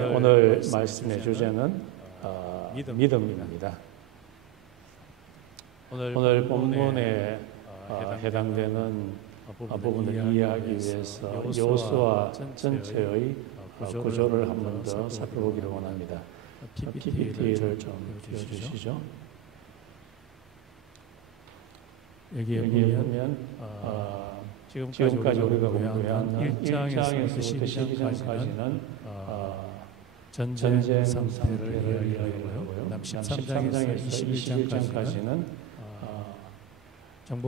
오늘 말씀의 주제는 믿음입니다. 오늘 본문에 해당되는 부분을 이해하기 위해서 여호수아 전체의 구조를 한 번 더 살펴보기를 원합니다. PPT를 좀 보여주시죠. 여기에 보면 지금까지 우리가 공부한 1장에서부터 12장까지는 전쟁 상태를 이야기하고요. 13장에서 21장까지는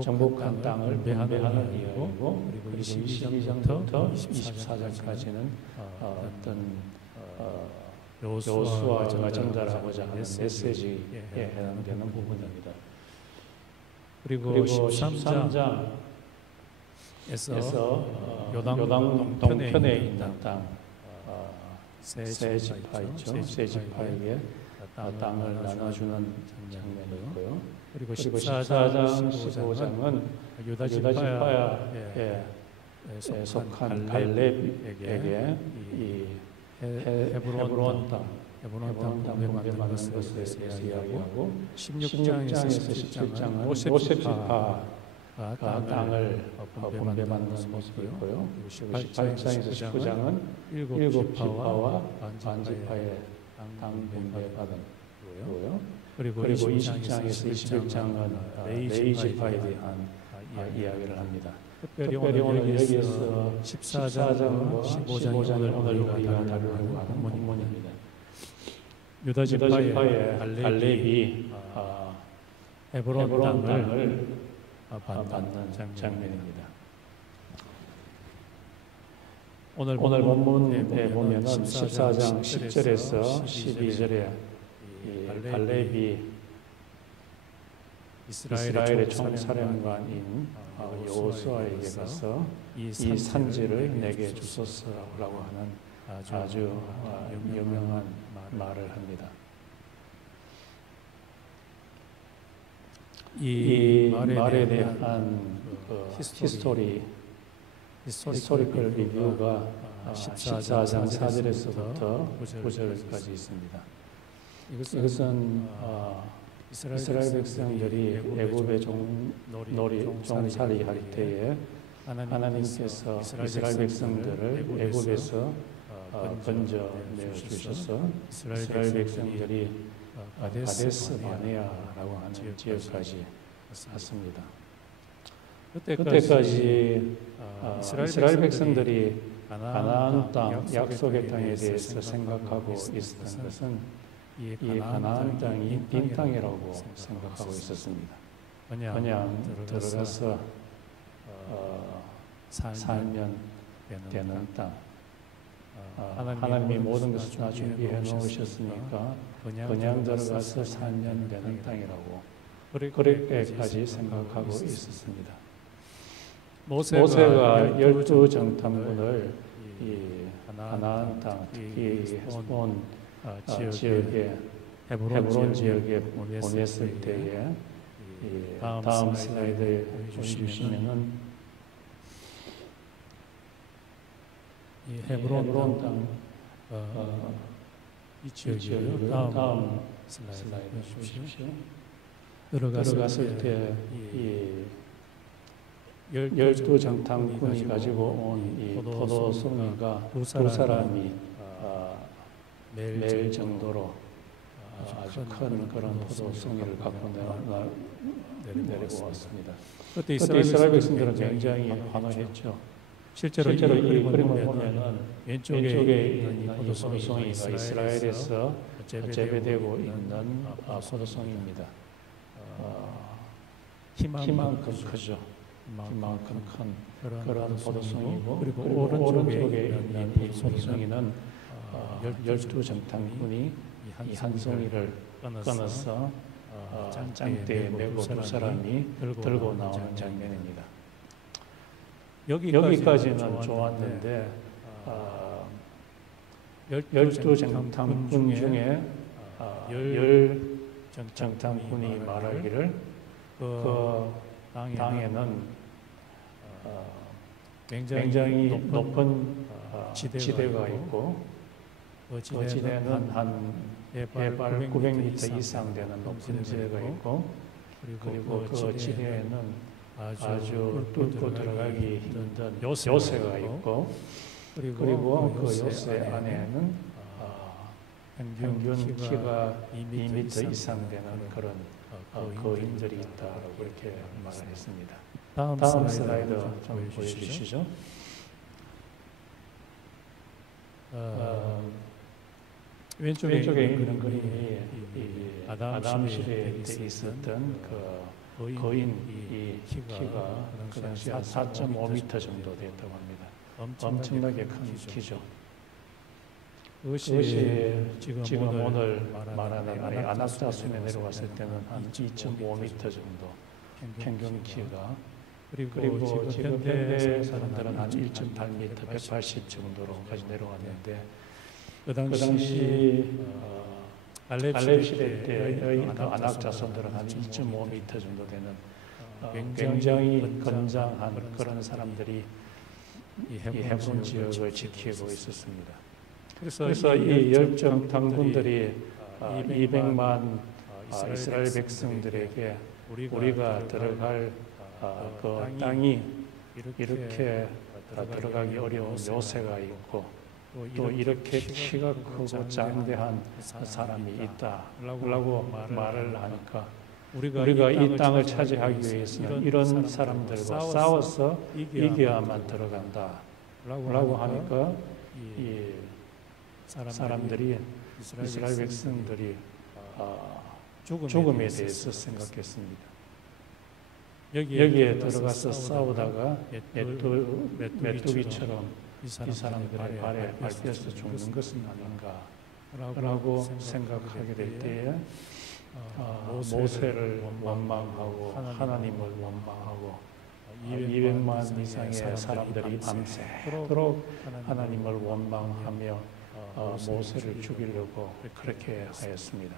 정복한 땅을 분배하는 이야기고, 그리고 22장부터 24장까지는 어떤 여호수아가 전달하고자 하는 메시지에 해당되는 부분입니다. 그리고 13장에서 요단 동편에 있는 땅, 세 지파 있죠. 세 지파에게 땅을 나눠주는 장면이 있고요. 그리고 14장, 15장은 유다 지파에 속한 갈렙에게 이 헤브론 땅 분배받는 것에 대해서 이야기하고, 16장에서 17장은 요셉 지파가 땅을 분배받는 모습이 있고요. 18장에서 19장은 일곱 지파와 반 지파의 땅 분배받은 거고요. 그리고 20장에서 21장은 레위 지파에 대한 이야기를 합니다. 특별히 오늘 여기에서 14장과 15장을 오늘 우리가 다루려고 하는 본문입니다. 유다 지파의 갈렙이 헤브론 땅을 받는 장면입니다. 오늘 본문에 보면은 14장 10절에서 12절에 갈렙이 이스라엘의 총사령관인 여호수아에게 가서 이 산지를 내게 주소서라고 하는 아주 유명한 말을 합니다. 이 말에 대한 히스토리컬 리뷰가 14장 4절에서부터 9절까지 있습니다. 이것은 이스라엘 백성들이 애굽의 종살이 할 때에 하나님께서 이스라엘 백성들을 애굽에서 건져내 주셔서 이스라엘 백성들이 가데스 바네아라고 하는 지역까지 갔습니다. 그때까지 이스라엘 백성들이 가나안 땅, 약속의 땅에 대해서 생각하고 있었던 것은 이 가나안 땅이 빈 땅이라고 생각하고 있었습니다. 그냥 들어가서 살면 되는 땅. 하나님이 모든 것을 다 준비해 놓으셨으니까 그냥 들어가서 살면 되는 땅이라고 그렇게까지 생각하고 있었습니다. 모세가 12정탐꾼을 이 가나안 땅, 특히 헤스본 지역에 헤브론 지역에 보냈을 때에 다음 슬라이드에 보여주시면은 이 헤브론 땅 이 지역이요. 다음 슬라이드 주십시오. 들어갔을 때 이 12정탐꾼이 가지고 온 이 포도송이가 두 사람이 매일 정도로 아주 큰 그런 포도송이를 갖고 내리고 왔습니다. 그때 이스라엘 백성들은 굉장히 환호했죠. 실제로 이 그림을 보면은 왼쪽에 있는 이 포도송이가 이스라엘에서 재배되고 있는 포도송이입니다. 키만큼 크죠. 키만큼 큰 그런 포도송이고, 그리고 오른쪽에 있는 이 포도송이는 12정탐꾼이 이 한 송이를 끊어서 장대에 메고 두 사람이 들고 나오는 장면입니다. 여기까지는 좋았는데 12정탐꾼 중에 10정탐꾼이 말하기를 그 땅에는 굉장히 높은 지대가 있고 거진에는 한 해발 900m 이상 되는 높은 지대가 있고, 그리고 그 지대에는 아주 뚫고 들어가기 힘든 요새가 있고, 그리고 그 요새 안에는 평균 키가 2m 이상 되는 그런 거인들이 있다고 이렇게 말을 했습니다. 다음 슬라이드 좀 보여주시죠. 왼쪽에 있는 그림이 아담 시대에 있었던 그 거인이 키가 그 당시 한 4.5m 정도 됐다고 합니다. 엄청나게 큰 키죠. 그것이 지금 오늘 말하는 아낙자순에 내려왔을 때는 한 2.5m 정도 평균 키가, 그리고 지금 현대 사람들은 한 1.8m, 180 정도로까지 내려왔는데, 그 당시 알렙 시대 때의 아낙자손들은 한 2.5m 정도 되는 굉장히 건장한 그런 사람들이 이 헤브론 지역을 지키고 있었습니다. 그래서 이 열정 당군들이 200만 이스라엘 백성들에게 우리가 들어갈 그 땅이 이렇게 들어가기 어려운 요새가 있고, 또 이렇게 키가 크고 장대한 사람이 있다라고 말을 하니까, 우리가 이 땅을 차지하기 위해서는 이런 사람들과 싸워서 이겨야만 들어간다라고 하니까 이 사람들이, 이스라엘 백성들이 죽음에 대해서 생각했습니다. 여기에 들어가서 싸우다가 메뚜기처럼 이 사람들의 발에 밟혀서 죽는 것은 아닌가라고 생각하게 될 때에 모세를 원망하고 하나님을 원망하고 200만 이상의 사람들이 밤새도록 하나님을 원망하며 모세를 죽이려고 그렇게 하였습니다.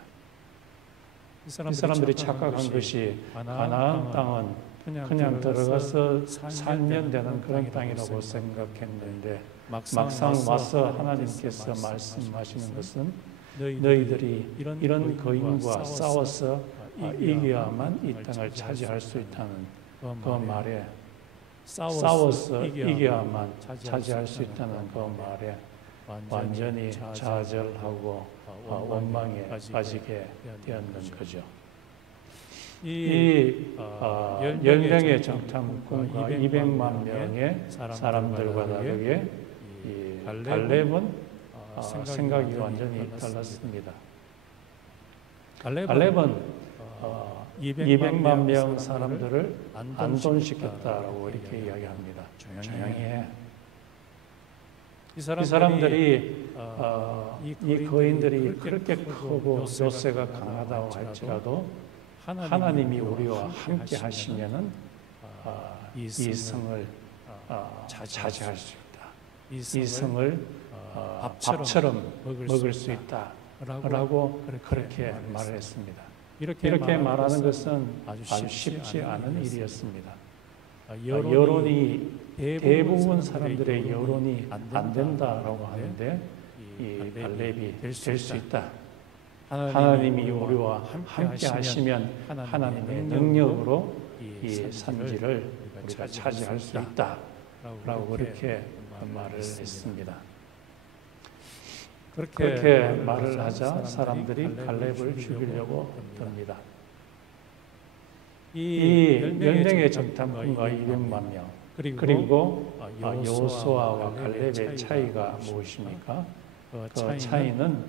이 사람들이 착각한 것이 가나안 땅은 그냥 들어가서 살면 되는 그런 땅이라고 생각했는데, 막상 와서 하나님께서 말씀하시는 것은 너희들이 이런 거인과 싸워서 이겨야만 이 땅을 차지할 수 있다는 그 말에, 싸워서 이겨야만 차지할 수 있다는 그 말에 완전히 좌절하고 원망에 빠지게 되었는 거죠. 이 10명의 정탐꾼과 200만 명의 사람들과 다르게 이 갈렙은 생각이 완전히 달랐습니다. 갈렙은 200만 명 사람들을 안전시켰다라고 이렇게 이야기합니다. 조용히 해. 이 사람들이 이 거인들이 그렇게 크고 요새가 강하다고 할지라도 하나님이 우리와 함께 하시면은 이 성을 차지할 수 있다. 이 성을 밥처럼 먹을 수 있다라고 그렇게 말을 했습니다. 이렇게 말하는 것은 아주 쉽지 않은 일이었습니다. 여론이 대부분 사람들의 여론이 안 된다라고 하는데, 이 갈렙이 될 수 있다. 하나님이 우리와 함께 하시면 하나님의 능력으로 이 산지를 우리가 차지할 수 있다라고 그렇게 말을 했습니다. 그렇게 말을 하자 사람들이 갈렙을 죽이려고 듭니다. 이 10명의 정탐꾼과 200만 명, 그리고 여호수아와 갈렙의 차이가 무엇입니까? 그 차이는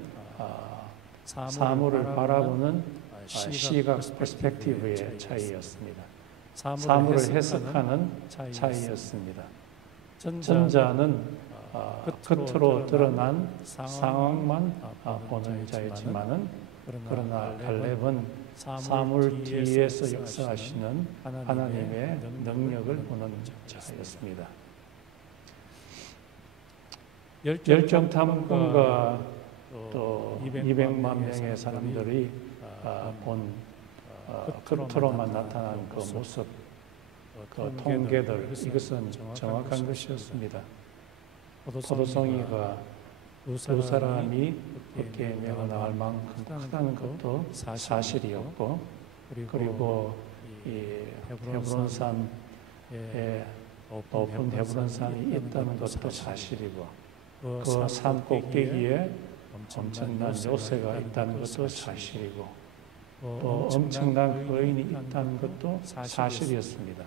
사물을 바라보는 시각 퍼스펙티브의 차이였습니다. 사물을 해석하는 차이였습니다. 전자는 겉으로 드러난 상황만 보는 자였지만은, 그러나 갈렙은 사물 뒤에서 역사하시는 하나님의 능력을 보는 자였습니다. 열정탐꾼과 또 200만 명의 사람들이 본 겉으로만 나타난 그 모습, 그 통계들, 이것은 정확한 것이었습니다. 포도송이가 두 사람이 어깨에 메어 나갈 만큼 크다는 것도 사실이었고, 그리고 이 헤브론산에 높은 헤브론산이 있다는 것도 사실이고, 그 산 꼭대기에 엄청난 요새가 있다는 것도 사실이고, 또 엄청난 거인이 있다는 것도 사실이었습니다.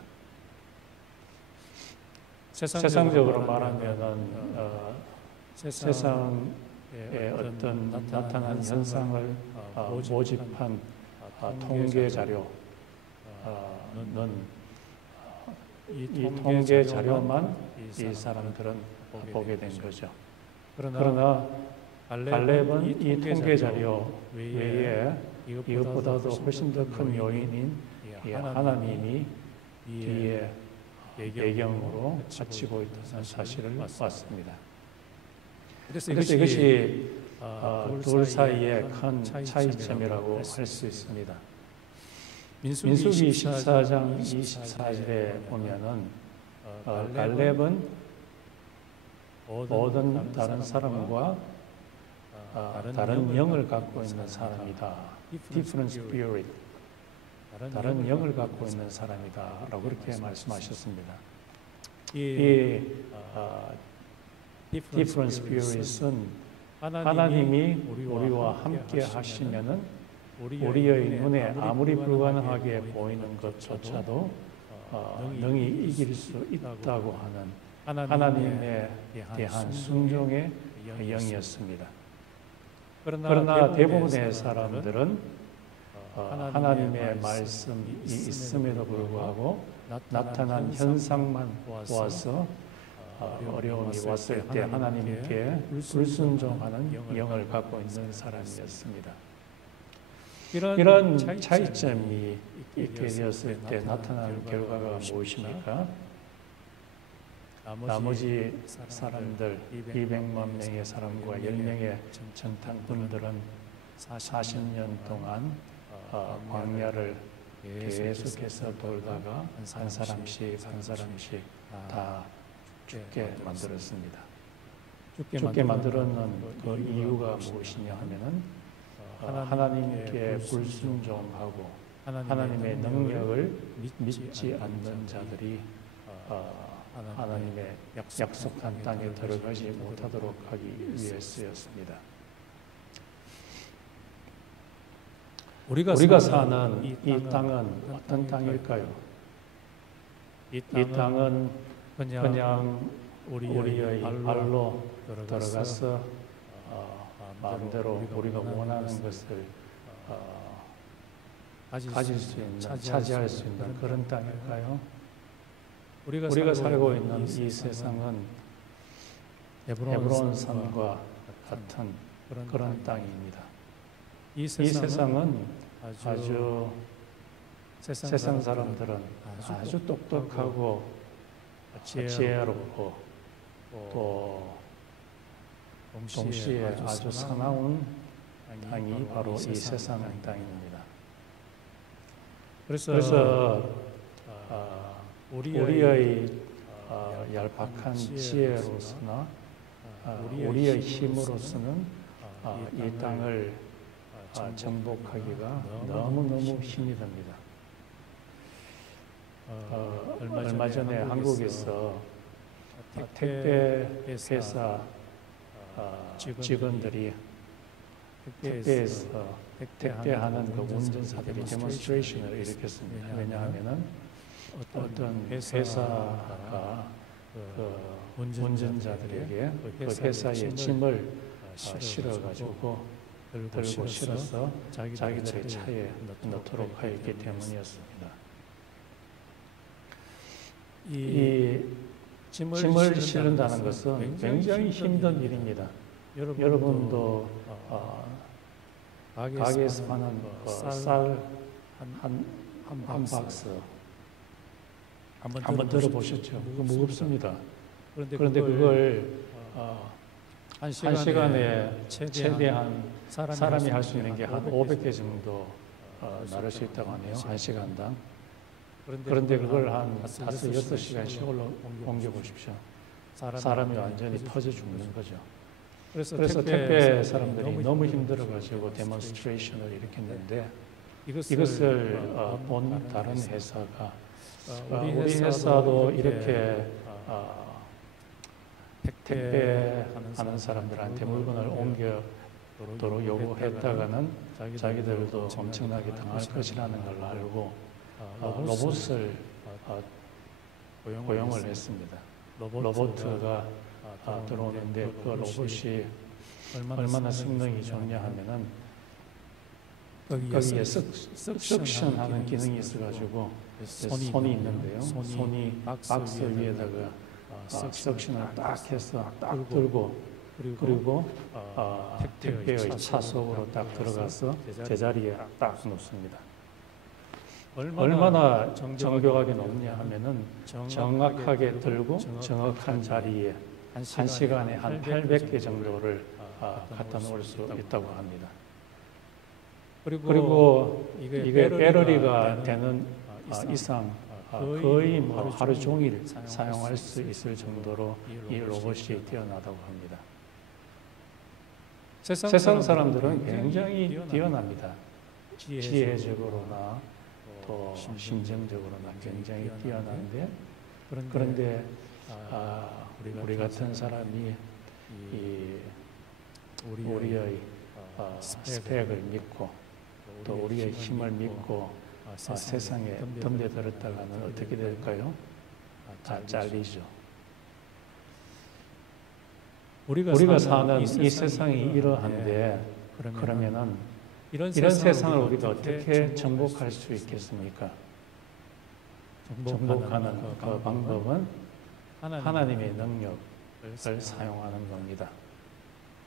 세상적으로 말하면은 세상에 어떤 나타난 현상을 모집한 통계 자료는 이 통계 자료만 이 사람들은 보게 된 거죠. 그러나 갈렙은 이 통계 자료 외에 이것보다도 훨씬 더 큰 요인인 하나님이 뒤에 배경으로 바치고 있다는 사실을 봤습니다. 그래서 이것이 둘 사이의 큰 차이점이라고 할 수 있습니다. 민수기 14장 24절에 보면은 갈렙은 모든 다른 사람과 다른 영을 갖고 있는 사람이다. Different spirit. 다른 영을 갖고 있는 사람이다. 라고 그렇게 말씀하셨습니다. 이 different spirit은 하나님이 우리와 함께 하시면은 우리의 눈에 아무리 불가능하게 보이는 것조차도 능히 이길 수 있다고 하는 하나님에 대한 순종의 영이었습니다. 그러나 대부분의 사람들은 하나님의 말씀이 있음에도 불구하고 나타난 현상만 보아서 어려움이 왔을 때 하나님께 불순종하는 영을 갖고 있는 사람이었습니다. 이런 차이점이 있게 되었을 때 나타나는 결과가 무엇입니까? 나머지 사람들 200만 명의 사람과 10명의 정탐꾼들은 40년 동안 광야를 계속해서 돌다가 한 사람씩 다 죽게 만들었습니다. 죽게 만들었는 그 이유가 무엇이냐 하면은 하나님께 불순종하고 하나님의 능력을 믿지 않는 자들이 하나님의 약속한 땅에 들어가지 못하도록 하기 위해서였습니다. 우리가 사는 이 땅은 어떤 땅일까요? 이 땅은 그냥 우리의 발로 들어가서 마음대로 우리가 원하는 것을 가질 수 있는, 차지할 수 있는 그런 땅일까요? 우리가 살고 있는 이 세상은 헤브론산과 같은 그런 땅입니다. 이 세상은 아주 세상 사람들은 아주 똑똑하고 지혜롭고 또 동시에 아주 사나운 땅이 바로 이 세상 땅입니다. 그래서 우리의 얄팍한 지혜로서나 우리의 힘으로서는 이 땅을 정복하기가 너무너무 힘이 듭니다. 얼마 전에 한국에서 택배 회사 직원들이 택배에서 택배하는 그 운전사들이 데몬스트레이션을 일으켰습니다. 왜냐하면은 어떤 회사가 그 운전자들에게 그 회사의 짐을 실어가지고 들고 실어서 자기들의 차에 넣도록 하였기 때문이었습니다. 이 짐을 실는다는 것은 굉장히 힘든 일입니다. 여러분도 가게에서 파는 쌀 한 박스 한번 들어보셨죠? 그거 무겁습니다. 그런데 그걸 한 시간에 최대한 사람이 할 수 있는 게 한 500개 정도 나를 수 있다고 하네요. 한 시간당. 그런데 그걸 한 5-6시간씩 옮겨 보십시오. 사람이 완전히 터져 죽는 거죠. 그래서 택배 사람들이 너무 힘들어가지고 데몬스트레이션을 일으켰는데 이것을 본 다른 회사가 우리 회사도 이렇게 택배하는 사람들한테 물건을 옮겨도록 요구했다가는 자기들도 엄청나게 당할 것이라는 걸 알고 로봇을 고용을 했습니다. 로봇가 들어오는데 그 로봇이 얼마나 성능이 좋냐 하면은 거기에 석션하는 기능이 있어가지고 손이 있는데요. 손이 박스 위에다가 석션을 딱 해서 딱 들고 그리고 택배의 차 속으로 딱 들어가서 제자리에 딱 놓습니다. 얼마나 정교하게 놓냐 하면은 정확하게 들고 정확한 자리에 한 시간에 한 800개 정도를 갖다 놓을 수 있다고 합니다. 그리고 이게 배터리가 되는 이상 거의 뭐 하루 종일 사용할 수 있을 정도로 이 로봇이 뛰어나다고 합니다. 세상 사람들은 굉장히 뛰어납니다. 지혜적으로나 또 심정적으로나 굉장히 뛰어난데 그런데 우리 같은 사람이 우리의 스펙을 믿고 또 우리의 힘을 믿고 세상에 덤벼들었다가는 어떻게 될까요? 다 잘리죠. 우리가 사는 이 세상이 이러한데 그러면은 이런 세상을 우리가 어떻게 정복할 수 있겠습니까? 정복하는 그 방법은 하나님의 능력을 사용하는 겁니다.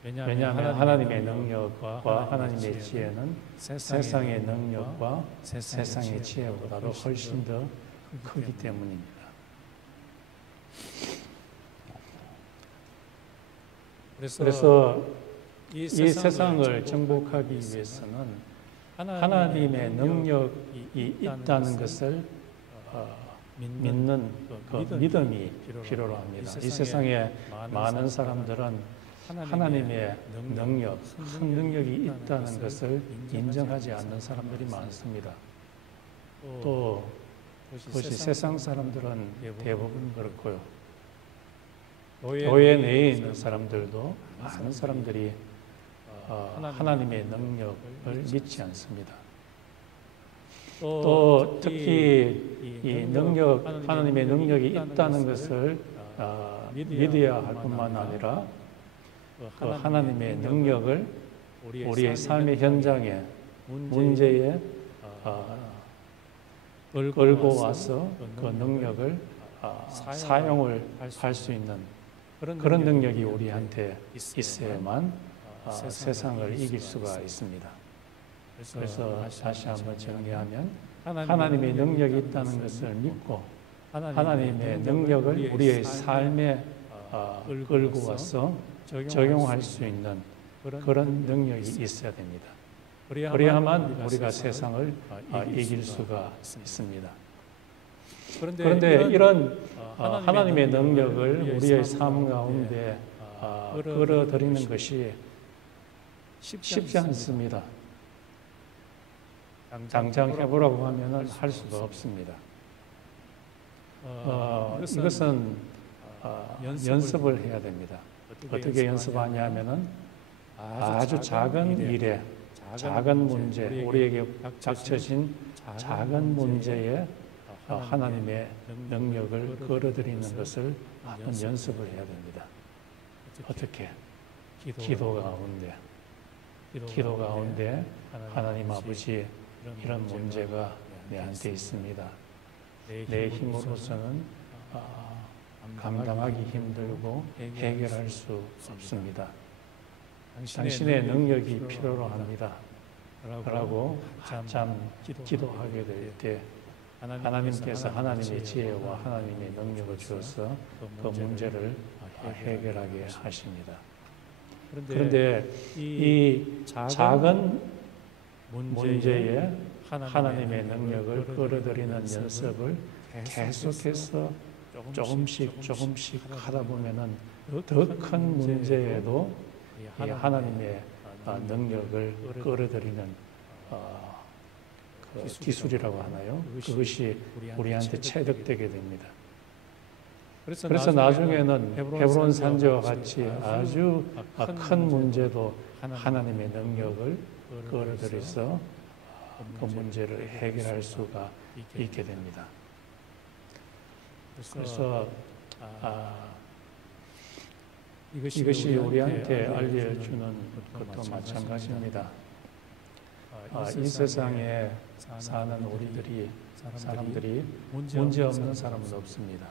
왜냐하면 하나님의 능력과 하나님의 지혜는 세상의 능력과 세상의 지혜보다도 훨씬 더 크기 때문입니다. 그래서 이 세상을 정복하기 위해서는 하나님의 능력이 있다는 것을 믿는 그 믿음이 필요로 합니다. 이 세상에 많은 사람들은 하나님의 능력, 큰 능력이 있다는 것을 인정하지 않는 사람들이 많습니다. 또 그것이 세상 사람들은 대부분 그렇고요. 교회 내에 있는 사람들도 많은 사람들이 하나님의 능력을 믿지 않습니다. 또 특히 이 능력, 하나님의 능력이 있다는 것을 믿어야 할 뿐만 아니라 그 하나님의 능력을 우리의 삶의 현장에 문제에 끌고 와서 그 능력을 사용을 할 수 있는 그런 능력이 우리한테 있어야만 세상을 이길 수가 있습니다. 그래서 다시 한번 정리하면 하나님의 능력이 있다는 것을 믿고 하나님의 능력을 우리의 삶에 끌고 와서 적용할 수 있는 그런 능력이 있어야 됩니다. 그래야만 우리가 세상을 이길 수가 있습니다. 그런데 이런 하나님의 능력을 우리의 삶 가운데 끌어들이는 것이 쉽지 않습니다. 당장 해보라고 하면 할 수가 없습니다. 이것은 연습을 해야 됩니다. 어떻게 연습하냐 하면은 아주 작은 일에, 작은 문제, 우리에게 닥쳐진 작은 문제에 하나님의 능력을 끌어들이는 것을 한번 연습을 해야 됩니다. 어떻게? 기도 가운데 하나님 아버지 이런 문제가 내한테 있습니다. 내 힘으로서는 감당하기 힘들고 해결할 수 없습니다. 당신의 능력이 필요로 합니다. 라고 한참 기도하게 될 때 하나님께서 하나님의 지혜와 하나님의 능력을 주어서 그 문제를 해결하게 하십니다. 그런데 이 작은 문제에 하나님의 능력을 끌어들이는 연습을 계속해서 조금씩 하다 보면은 더 큰 문제에도 이 하나님의 능력을 끌어들이는 그 기술이라고 하나요? 그것이 우리한테 체득되게 됩니다. 그래서 나중에는 헤브론 산지와 같이 아주 큰 문제도 하나님의 능력을 끌어들여서 그 문제를 해결할 수가 있게 됩니다. 그래서 이것이 우리한테 알려주는 것도 마찬가지입니다. 이 세상에 사는 우리들이 사람들이 문제 없는 사람은 없습니다.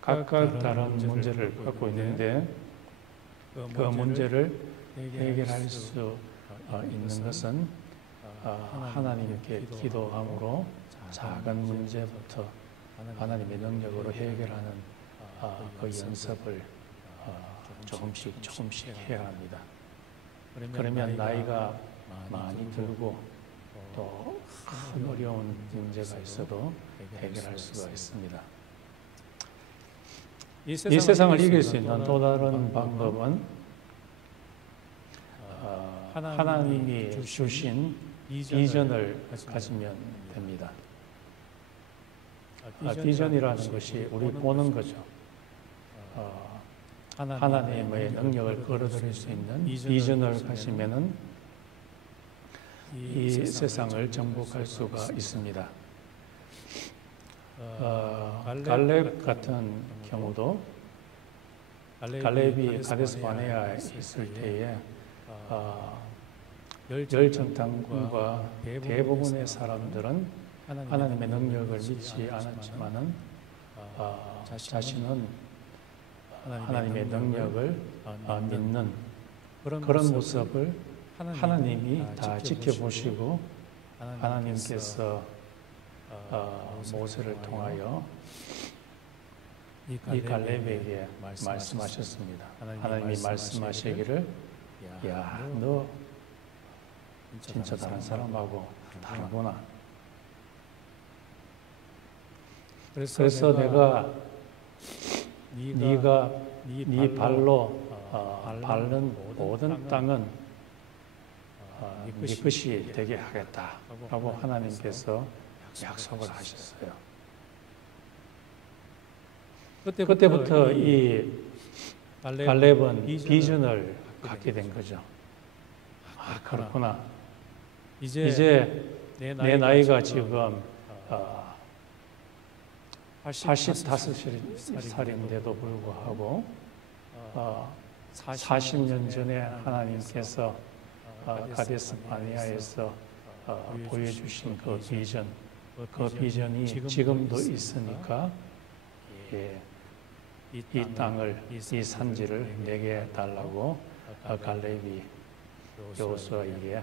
각각 다른 문제를 갖고 있는데 그 문제를 해결할 수 있는 것은 하나님께 기도함으로 작은 문제부터 하나님의 능력으로 해결하는 그 연습을 조금씩 해야 합니다. 그러면 나이가 많이 들고 또 큰 어려운 문제가 있어도 해결할 수가 있습니다. 이 세상을 이길 수 있는 또 다른 방법은 하나님이 주신 비전을 가지면 됩니다. 비전이라는 것이 우리 보는 거죠. 하나님의 능력을 끌어들일 수 있는 비전을 가지면은 이 세상을 정복할 수가 있습니다. 갈렙 같은 경우도 갈렙이 가데스 바네아에 있을 때에 열정탐꾼과 대부분의 사람들은 하나님의 능력을 믿지 않았지만은 자신은 하나님의 능력을 믿는 그런 모습을 하나님이 다 지켜보시고 하나님께서 모세를 통하여 이 갈렙에게 말씀하셨습니다. 하나님이 말씀하시기를 야, 너 진짜 다른 사람하고 다르구나. 그래서 내가 네가 네 발로 밟는 모든 땅은 네 것이 되게 하겠다라고 하나님께서 약속을 하셨어요. 그때부터 이 갈렙은 비전을 갖게 된 거죠. 그렇구나. 이제 내 나이가 지금 85살인데도 불구하고 40년 전에 하나님께서 가데스 바네아에서 보여주신 그 비전, 그 비전이 지금도 있으니까 이 땅을, 이 산지를 내게 달라고 갈렙이 여호수아에게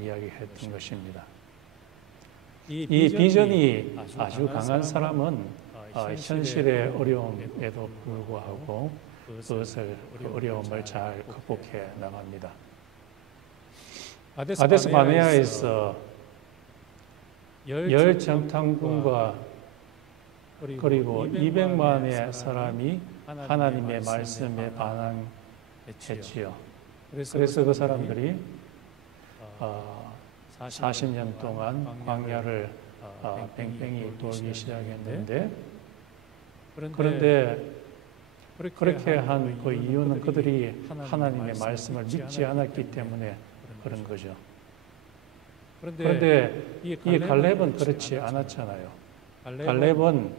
이야기했던 것입니다. 이 비전이 아주 강한 사람은 현실의 어려움에도 불구하고 그것을 어려움을 잘 극복해 나갑니다. 가데스 바네아에서 열정탐꾼과 그리고 200만의 사람이 하나님의 말씀에 반항했지요. 그래서 그 사람들이 40년 동안 광야를 뺑뺑이 돌기 시작했는데 그런데 그렇게 한 그 이유는 그들이 하나님의 말씀을 믿지 않았기 때문에 그런 거죠. 그런데 이 갈렙은 그렇지 않았잖아요. 갈렙은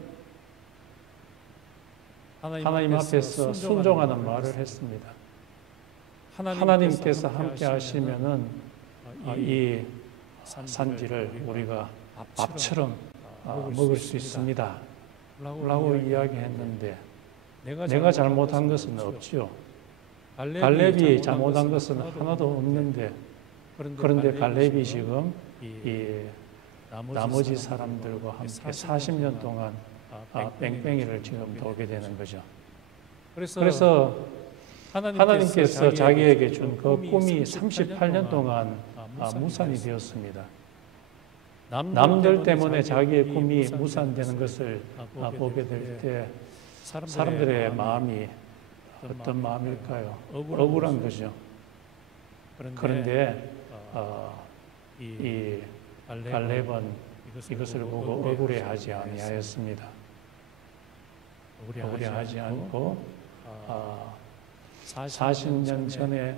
하나님 앞에서 순종하는 말을 했습니다. 하나님께서 함께 하시면은 이 산지를 우리가 밥처럼 먹을 수 있습니다. 라고 이야기했는데 내가 잘못한 것은 없지요. 갈렙이 잘못한 것은 하나도 없는데 그런데 갈렙이 지금 이 나머지 사람들과 함께 40년 동안 뺑뺑이를 지금 돌게 되는 거죠. 그래서 하나님께서 자기에게 준 그 꿈이 38년 동안 무산이 되었습니다. 남들 때문에 자기의 꿈이 무산되는 것을 보게 될 때 사람들의 마음이 어떤 마음일까요? 억울한 거죠. 그런데 이 갈렙은 이것을 보고 억울해하지 아니하였습니다. 억울해하지 않고 40년 전에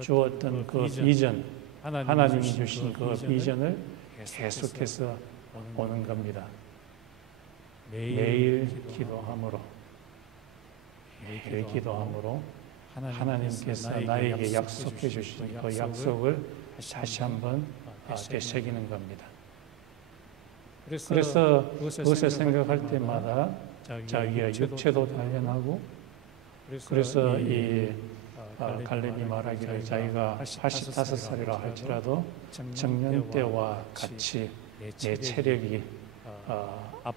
주었던 그 비전, 하나님이 주신 그 비전을 계속해서 오는 겁니다. 매일 기도함으로 하나님께서 나에게 약속해 주신 그 약속을 다시 한번 되새기는 겁니다. 그래서 그것을 생각할 때마다 자기의 육체도 단련하고, 그래서 이 갈렙이 말하기를 자기가 85살이라 할지라도 정년 때와 같이 내 체력이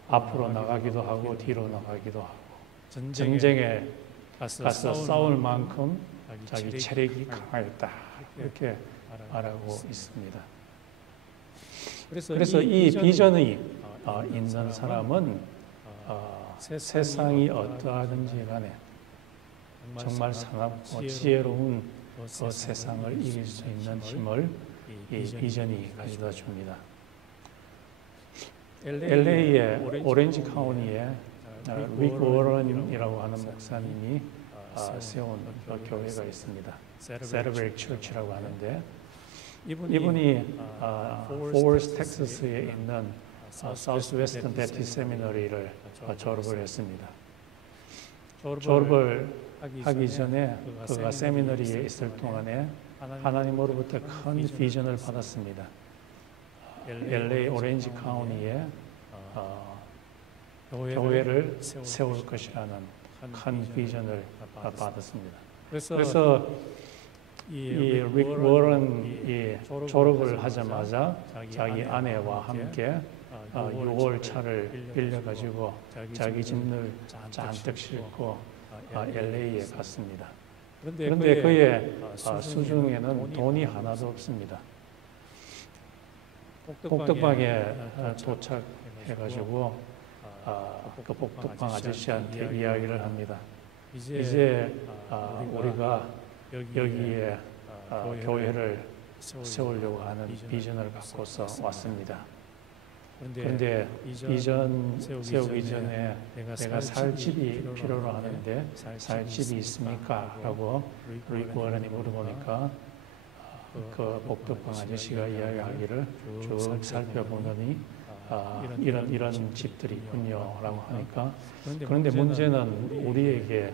앞으로 나가기도 하고 뒤로 나가기도 하고, 전쟁에 가서 싸울 만큼 자기 체력이 강하였다, 이렇게 말하고 있습니다. 그래서 이 비전이 있는 사람은 세상이 어떠하든지 간에 정말 사납고 지혜로운 그 세상을 이길 수 있는 힘을 이 비전이 가져다 줍니다. LA의 오렌지 카운티에 릭 워런이라고 하는 목사님이 세운 교회가 있습니다. 세르벨 처치라고 하는데, 이분이 포월스 텍사스에 있는 사우스 웨스턴 베프티스트 세미너리를 졸업을 했습니다. 졸업을 하기 전에 그가 세미너리에 있을 동안에 하나님으로부터 큰 비전을 받았습니다. LA 오렌지 카운티에 교회를 세울 것이라는 큰 비전을 받았습니다. 그래서 이 릭 워런이 졸업을 하자마자 자기 아내와 함께 6월 차를 빌려가지고 자기 짐을 잔뜩 싣고 LA에 갔습니다. 그런데 그의 수중에는 돈이 하나도 없습니다. 복덕방에 도착해가지고 그 복덕방 아저씨한테 이야기를 합니다. 이제 우리가 여기에 교회를 세우려고 하는 비전을 갖고서 왔습니다. 그런데 비전 세우기 전에 내가 살 집이 필요로 하는데 살 집이 있습니까? 라고 릭 워런이 물어보니까 그 복덕방 아저씨가 이야기하기를 쭉 살펴보더니 이런 집들이 있군요 라고 하니까, 그런데 문제는 우리에게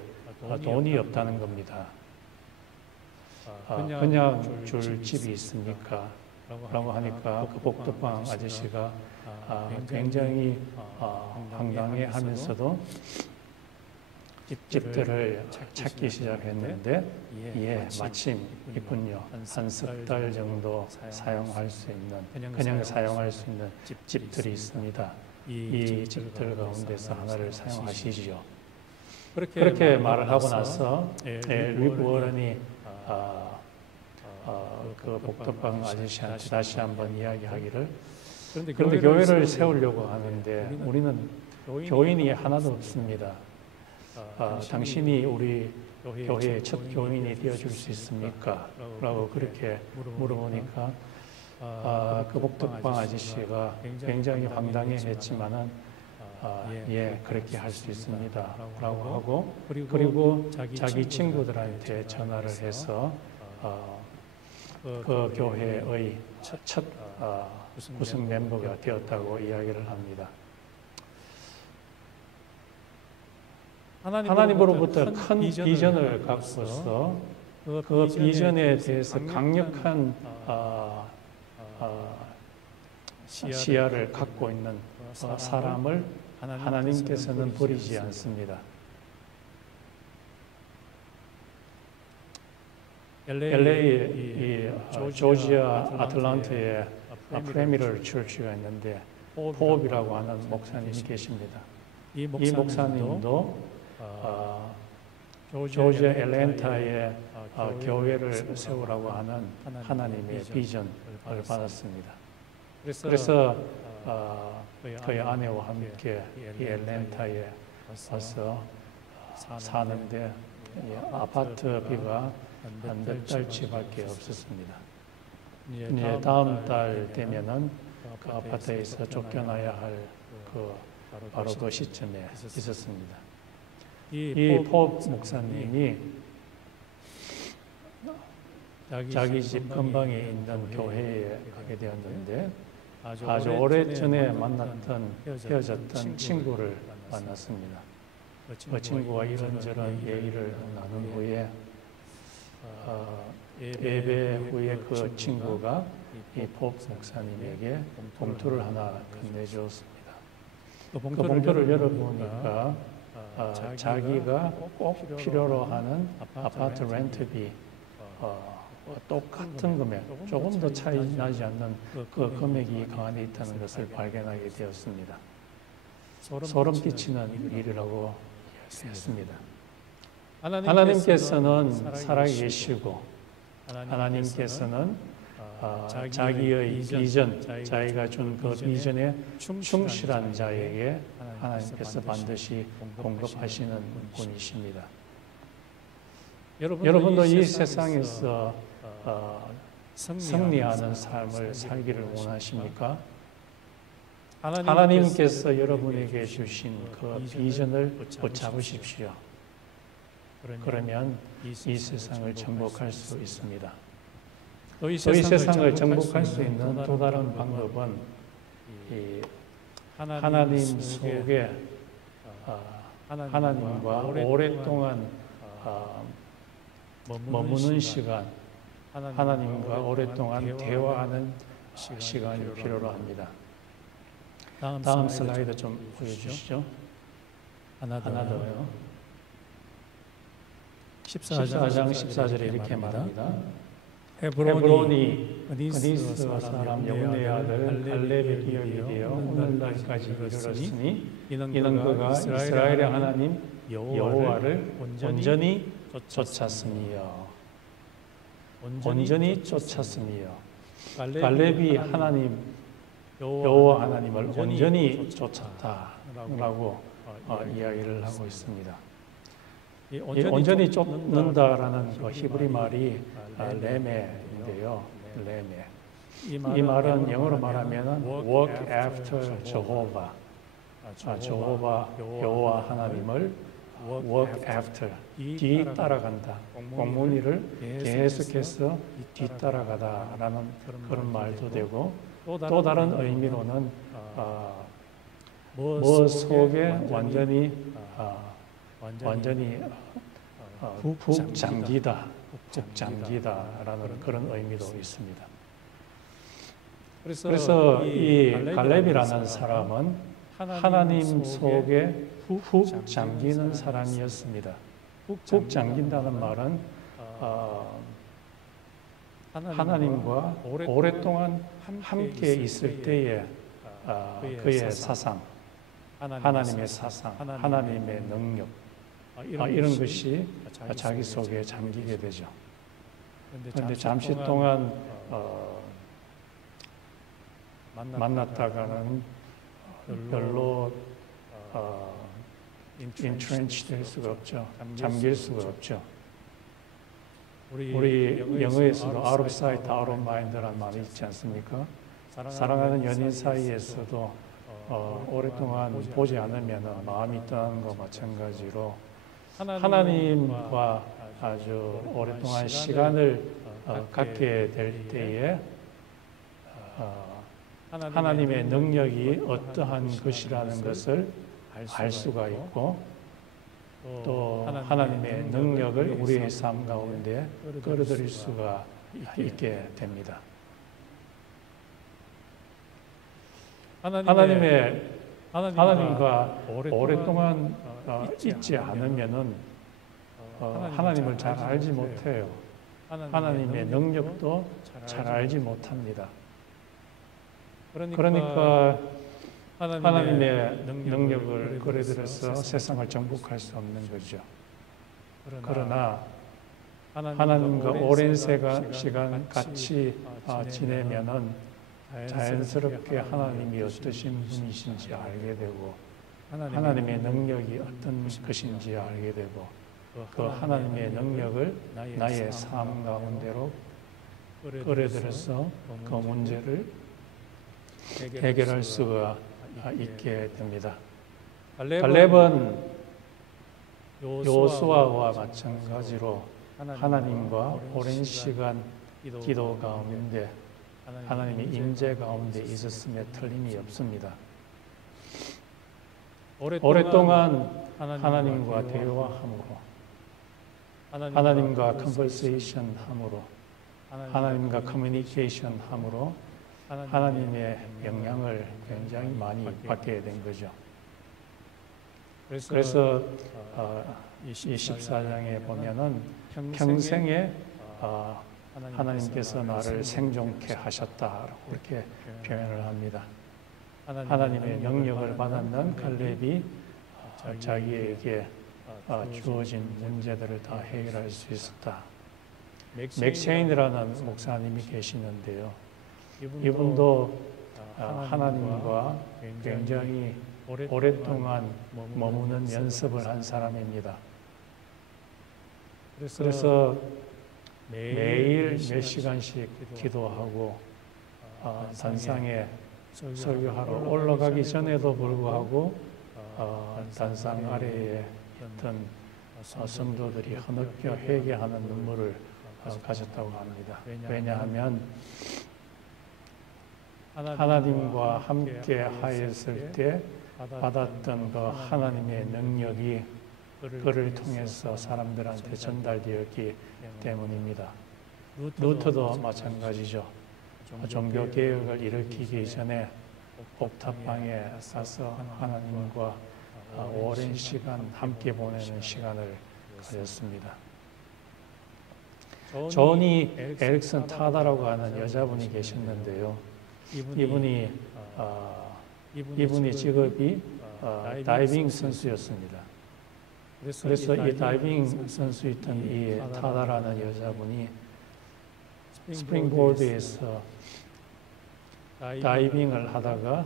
돈이 없다는 겁니다. 그냥 줄 집이 있습니까? 라고 하니까 그 복덕방 아저씨가 굉장히 황당해하면서도 집들을 찾기 시작했는데, 예, 마침 있군요. 한 석 달 정도 사용할 수 있는, 그냥 사용할 수 있는 집들이 있습니다. 이 집들 가운데서 하나를 사용하시지요. 그렇게 말을 하고 나서 릭 워런이 그 복덕방 아저씨한테 다시 한번 이야기하기를, 그런데 교회를 세우려고 하는데 우리는 교인이 하나도 없습니다. 당신이 우리 교회의 첫 교인이 되어줄 수 있습니까? 라고 그렇게 물어보니까 그 복덕방 아저씨가 굉장히 황당해했지만은 예, 그렇게 할 수 있습니다 라고 하고, 그리고 자기 친구들한테 전화를 해서 그 교회의 첫 구성 멤버가 되었다고 이야기를 합니다. 하나님으로부터 큰 비전을 갖고서 그 비전에 대해서 강력한 시야를 갖고 있는 사람을 하나님께서는 버리지 않습니다. LA 조지아 아틀란타에 프레미럴 처치가 있는데 포업이라고 하는 목사님이 계십니다. 이 목사님도 조지아 애틀랜타에 교회를 세우라고 하는 하나님의 비전을 받았습니다. 그래서 그의 아내와 함께 이 애틀랜타에 와서 사는데 이 아파트비가 한 몇 달치밖에 없었습니다. 이제 다음 달 되면은 그 아파트에서 쫓겨나야 할 바로 그 시점에 있었습니다. 이 포 목사님이 자기 집 근방에 있는 교회에 가게 되었는데 아주 오래전에 만났던 헤어졌던 친구를 만났습니다. 그 친구와 이런저런 얘기를 나눈 후에 예배 후에 그 친구가 이 법 목사님에게 봉투를 하나 건네주었습니다. 그 봉투를 열어보니까 자기가 꼭 필요로 하는 아파트 렌트비 똑같은 금액, 조금 더 차이 나지 않는 그 금액이 그 안에 있다는 것을 발견하게 되었습니다. 소름 끼치는 일이라고 했습니다. 하나님께서는 살아계시고 하나님께서는 자기의 비전, 자기가 준 그 비전에 충실한 자에게 하나님께서 반드시 공급하시는 분이십니다. 여러분도 이 세상에서 승리하는 삶을 살기를 원하십니까? 하나님께서 여러분에게 주신 그 비전을 붙잡으십시오. 그러면 이 세상을 정복할 수 있습니다. 또 이 세상을 정복할 수 있는 또 다른 방법은 이 하나님 속에 하나님과 오랫동안 머무는 시간, 하나님과 오랫동안 대화하는 시간이 필요로 합니다. 다음 슬라이드 좀 보여주시죠. 하나 더요. 14장 14절에 이렇게 말합니다. 헤브론이 그니스 사람 여분의 아들 갈렙의 기업이 되어 오늘날까지 이르렀으니 이는 그가 이스라엘의 하나님 여호와를 온전히 쫓았으니요. 온전히 쫓았으니요. 갈렙이 하나님 여호와 하나님을 온전히 쫓았다라고 이야기를 하고 있습니다. 이 온전히 쫓는다라는 그 히브리 말이 레메인데요. 레메. 이 말은 영어로 말하면 walk after Jehovah. 여호와 하나님을 walk after, 뒤 따라간다. 공문이를 계속해서 뒤 따라가다라는 그런 말도 되고 또 다른 의미로는 뭐 속에 완전히 푹 잠기다라는 그런 의미도 있습니다. 그래서 이 갈렙이라는 사람은 하나님 속에 푹 잠기는 사람이었습니다. 푹 잠긴다는 말은 하나님과 오랫동안 함께 있을 때의 그의 사상, 하나님의 사상, 하나님의 능력 이런 것이 자기 속에 잠기게 되죠. 그런데 잠시 동안 만났다가는 별로 entrenched 될 수가 없죠. 잠길 수가 없죠. 우리 영어에서도 out of sight, out of mind라는 말이 있지 않습니까? 사랑하는 연인 사이에서도 오랫동안 보지 않으면 마음이 떠나는 것과 마찬가지로 하나님과 아주 오랫동안 시간을 갖게 될 때에 하나님의 능력이 어떠한 것이라는 것을 알 수가 있고 또 하나님의 능력을 우리의 삶 가운데 끌어들일 수가 있게 됩니다. 하나님과 오랫동안 있지 않으면은 하나님을 잘 알지 못해요. 하나님의 능력도 잘 알지 못합니다. 그러니까 하나님의 능력을 끌어들여서 세상을 정복할 수 없는 거죠. 그러나 하나님과 오랜 시간 같이 지내면은 자연스럽게 하나님이 어떠신 분이신지 알게 되고 하나님의 능력이 어떤 것인지 알게 되고 그 하나님의 능력을 나의 삶 가운데로 끌어들여서 그 문제를 해결할 수가 있게 됩니다. 갈렙은 여호수아와 마찬가지로 하나님과 오랜 시간 기도 가운데 하나님의 임재 가운데 있었음에 틀림이 없습니다. 오랫동안 하나님과 대화함으로 하나님과 컨버세이션 함으로 하나님과 커뮤니케이션 함으로 하나님의 영향을 굉장히 많이 받게 된 거죠. 그래서 24장에 보면은 평생에 하나님께서 나를 생존케 하셨다라고 그렇게 표현을 합니다. 하나님의 능력을 받았는 갈렙이 자기에게 주어진 문제들을 다 해결할 수 있었다. 맥쉐인이라는 목사님이 계시는데요. 이분도 하나님과 굉장히 오랫동안 머무는 연습을 한 사람입니다. 그래서 매일 몇 시간씩 기도하고 단상에 설교하러 올라가기 전에도 불구하고 단상 아래에 있던 성도들이 흐느껴 회개하는 눈물을 가졌다고 합니다. 왜냐하면 하나님과 함께 하였을 때 받았던 그 하나님의 능력이 그를 통해서 사람들한테 전달되었기 때문입니다. 루터도 마찬가지죠. 종교개혁을 일으키기 전에 옥탑방에 가서 하나님과 오랜 시간 함께 보내는 시간을 가졌습니다. 조니 에릭슨 타다라고 하는 여자분이 계셨는데요. 이분이 직업이 다이빙 선수였습니다. 그래서 이 다이빙 선수였던 이 타다라는 여자분이 스프링보드에서 다이빙을 하다가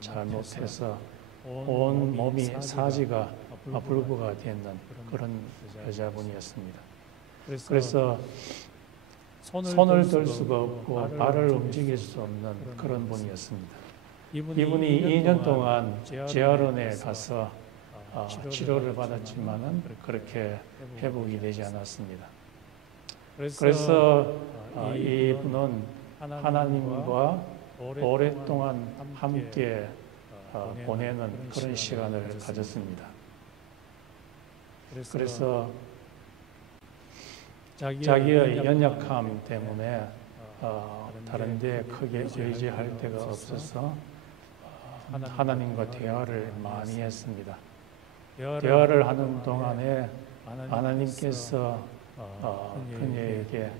잘못해서 온 몸이 사지가 불구가 되는 그런 여자분이었습니다. 그래서 손을 들 수가 없고 발을 움직일 수 없는 그런 분이었습니다. 이분이 2년 동안 재활원에 가서 치료를 받았지만은 그렇게 회복이 되지 않았습니다. 그래서 이분은 하나님과 오랫동안 함께 보내는 그런 시간을 가졌습니다. 그래서 자기의 연약함 때문에 다른 데 크게 의지할 데가 없어서 하나님과 대화를 많이 했습니다. 대화를 하는 동안에 하나님께서 그녀에게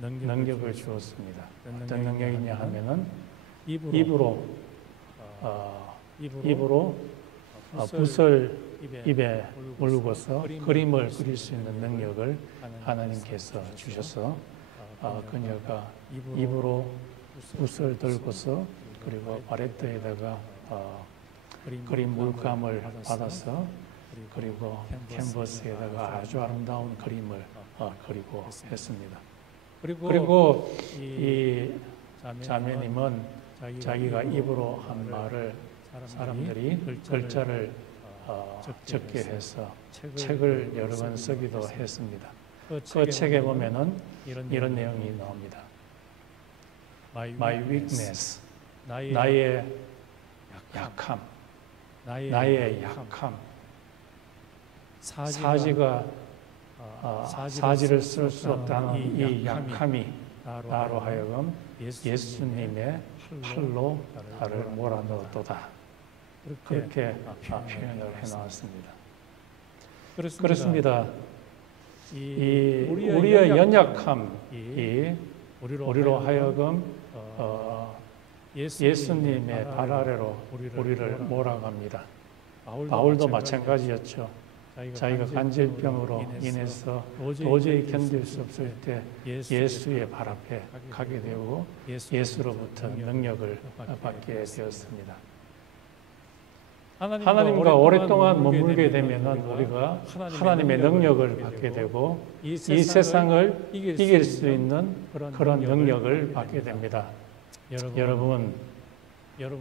능력을 주었습니다. 어떤 능력이냐 하면은 입으로 붓을 입에 물고서 그림을 그릴 수 있는 능력을 하나님께서 주셔서 그녀가 입으로 붓을 들고서 그리고 바레트에다가 그림 물감을 받아서 그리고 캔버스에다가 아주 아름다운 그림을 그리고 했습니다. 그리고 이 자매님은 자기가 입으로 한 말을 사람들이 글자를 적게 해서 책을 여러 권 쓰기도 했습니다. 그 책에 보면은 이런 내용이 나옵니다. My weakness, 나의 약함, 사지를 쓸 수 없다는 이 약함이 나로 하여금 예수님의 팔로 나를 몰아넣었도다. 그렇게 표현을 해놓았습니다. 그렇습니다. 우리의 연약함이 우리로 하여금 예수님의 발 아래로 우리를 몰아갑니다. 바울도 마찬가지였죠. 자기가 간질병으로 인해서 도저히 견딜 수 없을 때 예수의 발 앞에 가게 되고 예수로부터 능력을 받게 되었습니다. 하나님과 오랫동안 머물게 되면은 우리가 하나님의 능력을 받게 되고 이 세상을 이길 수 있는 그런 능력을 받게 됩니다.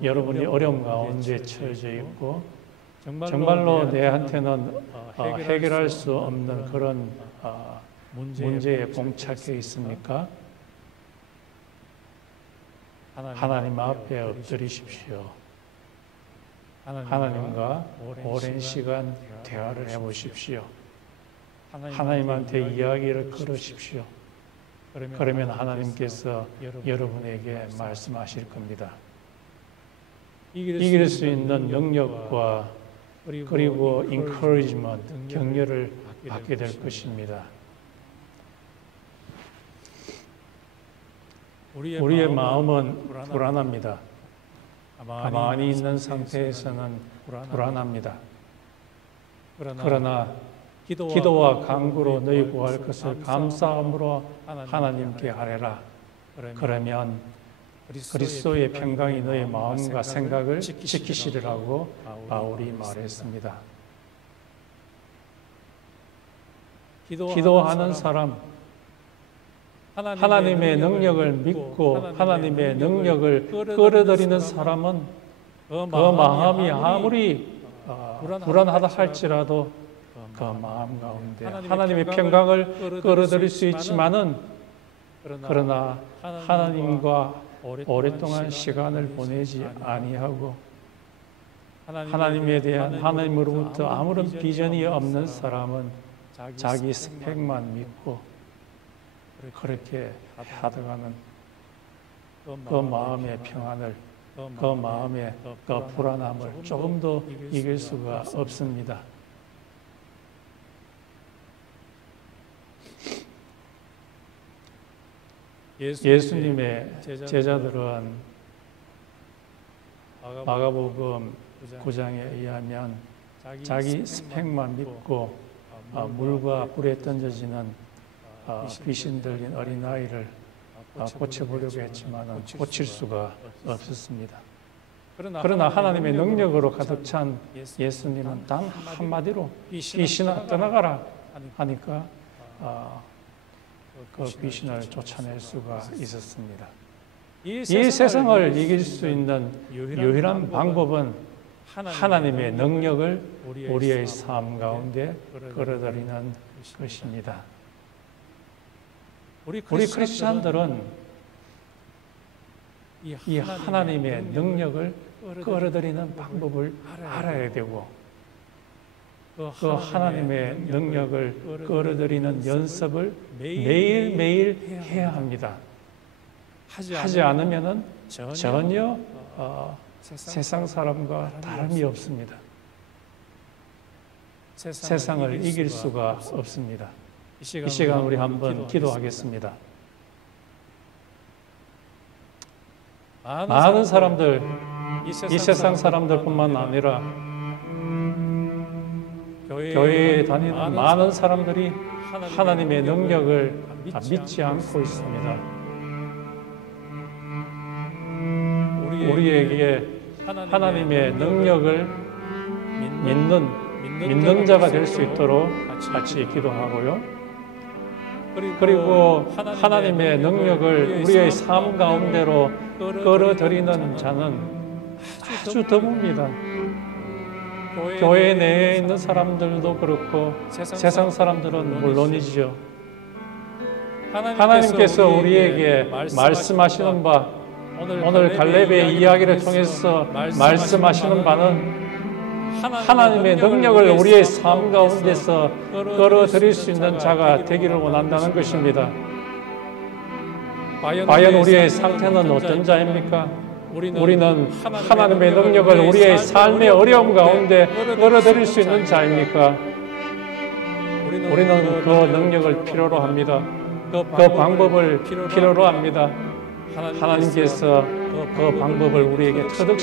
여러분이 어려움 가운데 처해져 있고 정말로 내한테는 해결할 수 없는 그런 문제에 봉착해 있습니까? 하나님 앞에 엎드리십시오. 하나님과 오랜 시간 대화를 해보십시오. 하나님한테 이야기를 걸으십시오. 그러면 하나님께서 여러분에게 말씀하실 겁니다. 이길 수 있는 능력과 그리고 encouragement, 격려를 받게 될 것입니다. 우리의 마음은 불안합니다. 가만히 있는 상태에서는 불안합니다. 그러나 기도와 간구로 너희 구할 것을 감사함으로 하나님께 하래라. 그러면 그리스도의 평강이 너희 마음과 생각을 지키시리라고 바울이 말했습니다. 기도하는 사람, 하나님의 능력을 믿고 하나님의 능력을 끌어들이는 사람은 그 마음이 아무리 불안하다 할지라도 그 마음 가운데 하나님의 평강을 끌어들일 수 있지만은 그러나 하나님과 오랫동안 시간을 보내지 아니하고 하나님에 대한 하나님으로부터 아무런 비전이 없는 사람은 자기 스펙만 믿고 그렇게 하다가는 그 마음의 평안을, 그 마음의 그 불안함을 조금도 이길 수가 없습니다. 예수님의 제자들은 마가복음 9장에 의하면 자기 스펙만 믿고 물과 불에 던져지는 귀신 들린 어린아이를 고쳐보려고 했지만 고칠 수가 없었습니다. 그러나 하나님의 능력으로 가득 찬 예수님은 단 한마디로 귀신아 떠나가라 하니까 그 귀신을 쫓아낼 수가 있었습니다. 이 세상을 이길 수 있는 유일한 방법은 하나님의 능력을 우리의 삶 가운데 끌어들이는 것입니다. 우리 크리스찬들은 이 하나님의 능력을 끌어들이는 방법을 알아야 되고 그 하나님의 능력을 끌어들이는 연습을 매일매일 해야 합니다. 하지 않으면 전혀 세상 사람과 다름이 없습니다. 세상을 이길 수가 없습니다. 이 시간 우리 한번 기도하겠습니다. 많은 사람들, 이 세상 사람들뿐만 아니라 교회에 다니는 많은 사람들이 하나님의 능력을 믿지 않고 있습니다. 우리에게 하나님의 능력을 믿는 자가 될 수 있도록 같이 기도하고요. 그리고 하나님의 능력을 우리의 삶 가운데로 끌어들이는 자는 아주 드뭅니다. 교회 내에 있는 사람들도 그렇고 세상 사람들은 물론이지요. 하나님께서 우리에게 말씀하시는 바, 오늘 갈렙의 이야기를 통해서 말씀하시는 바는 하나님의 능력을 우리의 삶 가운데서 끌어들일 수 있는 자가 되기를 원한다는 것입니다. 과연 우리의 상태는 어떤 자입니까? 우리는 하나님의 능력을 우리의 삶의 어려움 가운데 끌어들일 수 있는 자입니까? 우리는 그 능력을 필요로 합니다. 그 방법을 필요로 합니다. 하나님께서 그 방법을 우리에게 터득